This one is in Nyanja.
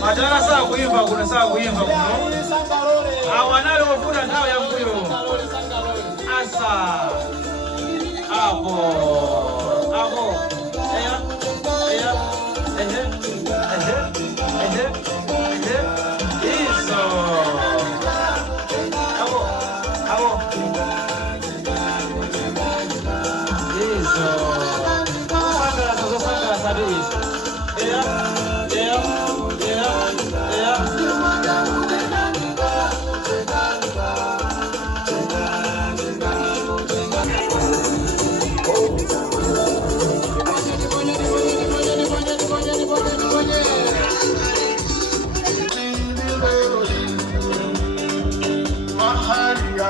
Majana saa kuimba kuna saa kuimba kuno. Awanale wafuta ntao ya mbuyo. Asa. Hapo. Hapo. Eya. Eya. Ehe. Ehe. Ehe. Ehe. Isso. Hapo. Hapo. Isso. Sangara sabe isso. Eya. Eya. Mahali ya